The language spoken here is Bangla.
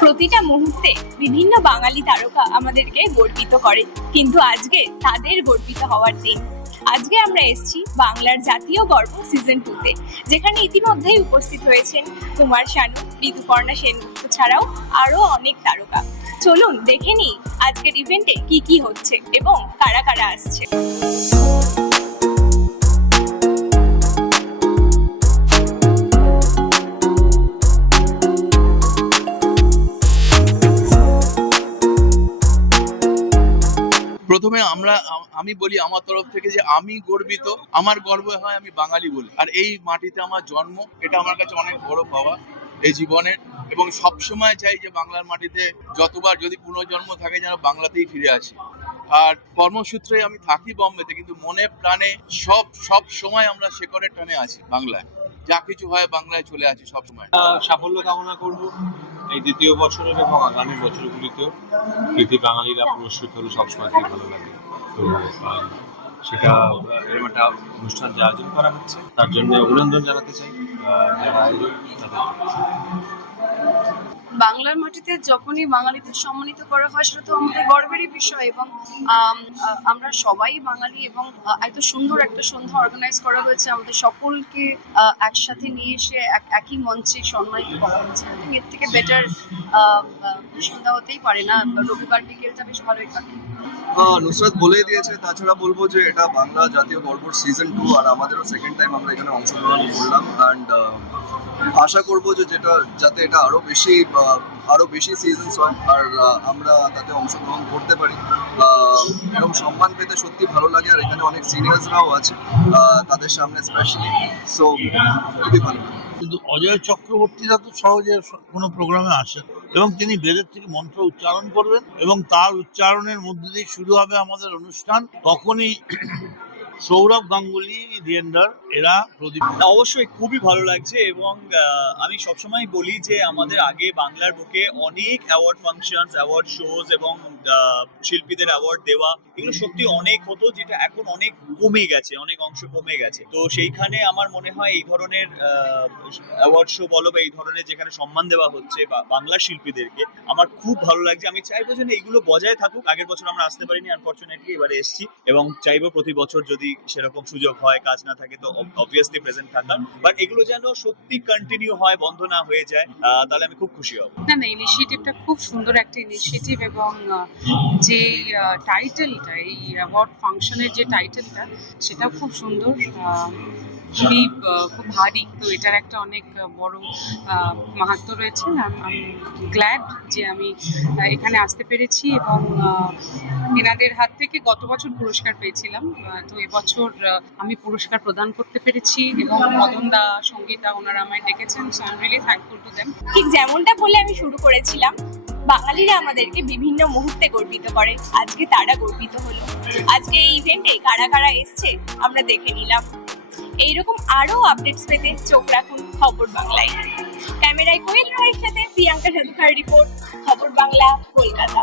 প্রতিটা মুহূর্তে বিভিন্ন বাঙালি তারকা আমাদেরকে গর্বিত করে, কিন্তু আজকে তাদের গর্বিত হওয়ার দিন। আজকে আমরা এসেছি বাংলার জাতীয় গর্ব সিজন 2 তে, যেখানে ইতিমধ্যেই উপস্থিত হয়েছেন কুমার শানু, ঋতুপর্ণা সেনগুপ্ত ছাড়াও আরো অনেক তারকা। চলুন দেখে নিই আজকের ইভেন্টে কি কি হচ্ছে এবং কারা কারা আসছে। প্রথমে আমি বলি আমার তরফ থেকে যে আমি গর্বিত, আমার গর্ব হয় আমি বাঙালি বলি। আর এই মাটিতে আমার জন্ম, এটা আমার কাছে অনেক বড় পাওয়া এই জীবনের। এবং সবসময় চাই যে বাংলার মাটিতে যতবার যদি পুনর্জন্ম থাকে যেন বাংলাতেই ফিরে আসি। আর কর্মসূত্রে আমি থাকি বম্বেতে, কিন্তু মনে প্রাণে সব সময় আমরা শেকড়ের টানে আছি বাংলায়। যা কিছু হয় বাংলায় চলে আসি সব সময়। সাফল্য কামনা করব এই দ্বিতীয় বছরের এবং আগামী বছরগুলিতেও। প্রীতি বাঙালিরা পুরস্কৃত হলে সবসময় খুব ভালো লাগে। তো সেটা এরকম একটা অনুষ্ঠান যে আয়োজন করা হচ্ছে তার জন্য অভিনন্দন জানাতে চাই যারা আয়োজক তাদের। বাংলার মাটিতে যখনই বাঙালিদের সম্মানিত করা হয় সেটা তো আমাদের গর্বেরই বিষয়, এবং আমরা সবাই বাঙালি, এবং এত সুন্দর একটা সন্ধ্যা অর্গানাইজ করা হয়েছে আমাদের সকলকে একসাথে নিয়ে এসে একই মঞ্চে সম্মানিত করা হয়েছে। এর থেকে বেটার সন্ধ্যা হতেই পারে না। রবিবার বিকেলটা বেশ ভালোই থাকে। নুসরাত বলেই দিয়েছে, তাছাড়া বলবো যে এটা বাংলা জাতীয় গর্ব সিজন 2, আর আমাদেরও সেকেন্ড টাইম আমরা এখানে অংশগ্রহণ করলাম। অ্যান্ড আশা করবো যে যাতে এটা আরো বেশি সিজনস হয় আর আমরা তাতে অংশগ্রহণ করতে পারি। এরকম সম্মান পেতে সত্যি ভালো লাগে, আর এখানে অনেক সিনিয়র্সরাও আছে তাদের সামনে স্পেশালি, সো খুবই ভালো লাগে। কিন্তু অজয় চক্রবর্তীরা তো সহজে কোনো প্রোগ্রামে আসেন, এবং তিনি বেদের থেকে মন্ত্র উচ্চারণ করবেন এবং তার উচ্চারণের মধ্যে দিয়ে শুরু হবে আমাদের অনুষ্ঠান। তখনই সৌরভ গাঙ্গুলি, লিয়েন্ডার এরা প্রদীপ। অবশ্যই খুবই ভালো লাগছে, এবং আমি সবসময় বলি যে আমাদের আগে বাংলার বুকে অনেক অ্যাওয়ার্ড ফাংশনস, অ্যাওয়ার্ড শোজ এবং শিল্পীদের অ্যাওয়ার্ড দেওয়া, এগুলো সত্যি অনেক হতো, যেটা এখন অনেক কমে গেছে, অনেক অংশ কমে গেছে। তো সেইখানে আমার মনে হয় এই ধরনের অ্যাওয়ার্ড শো বলো বা এই ধরনের যেখানে সম্মান দেওয়া হচ্ছে বাংলার শিল্পীদেরকে, আমার খুব ভালো লাগছে। আমি চাইবো যে এইগুলো বজায় থাকুক। আগের বছর আমরা আসতে পারিনি, আনফরচুনেটলি এবারে এসেছি, এবং চাইবো প্রতি বছর যদি সেরকম সুযোগ হয়, কাজ না থাকে তো অবভিয়াসলি প্রেজেন্ট থাকার, বাট এগুলো যেন সত্যি কন্টিনিউ হয়, বন্ধ না হয়ে যায়, তাহলে আমি খুব খুশি হব। না, ইনিশিয়েটিভটা খুব সুন্দর একটা ইনিশিয়েটিভ, এবং যে টাইটেলটা, এই অ্যাওয়ার্ড ফাংশনের যে টাইটেলটা, সেটাও খুব সুন্দর, খুব ভারী। তো এটার একটা অনেক বড় মাহাত্ম্য রয়েছে। আমি গ্ল্যাড যে আমি এখানে আসতে পেরেছি, এবং এনাদের হাত থেকে গত বছর পুরস্কার পেয়েছিলাম, তো এবছর আমি পুরস্কার প্রদান করতে পেরেছি, এবং মদন দা, সঙ্গীতা, ওনারা আমায় ডেকেছেন। So I am really thankful to them. ঠিক যেমনটা বলে আমি শুরু করেছিলাম, বাঙালিরা আমাদেরকে বিভিন্ন মুহূর্তে গর্বিত করে, আজকে তারা গর্বিত হলো। আজকে এই ইভেন্টে কারা কারা এসছে আমরা দেখে নিলাম। এইরকম আরো আপডেটস পেতে চোখ রাখুন খবর বাংলায়। ক্যামেরায় কোয়েল রায়ের সাথে প্রিয়াঙ্কা জাদুকার রিপোর্ট, খবর বাংলা, কলকাতা।